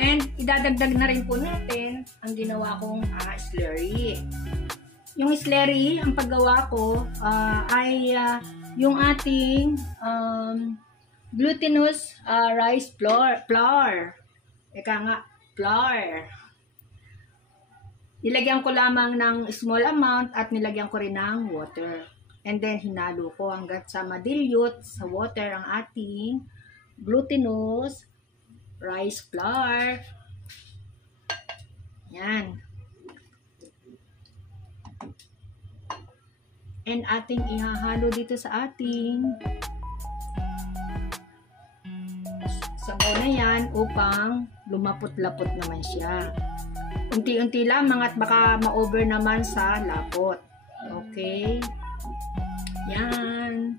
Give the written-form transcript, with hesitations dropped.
And idadagdag na rin po natin ang ginawa kong slurry. Yung slurry, ang paggawa ko ay yung ating glutinous rice flour. Eka nga, flour. Nilagyan ko lamang ng small amount at nilagyan ko rin ng water. And then, hinalo ko hanggang sa madilyot sa water ang ating glutinous rice flour. Yan. And ating ihahalo dito sa ating sabaw na yan upang lumapot-lapot naman siya. Unti-unti lamang at baka ma-over naman sa lapot. Okay? Yan.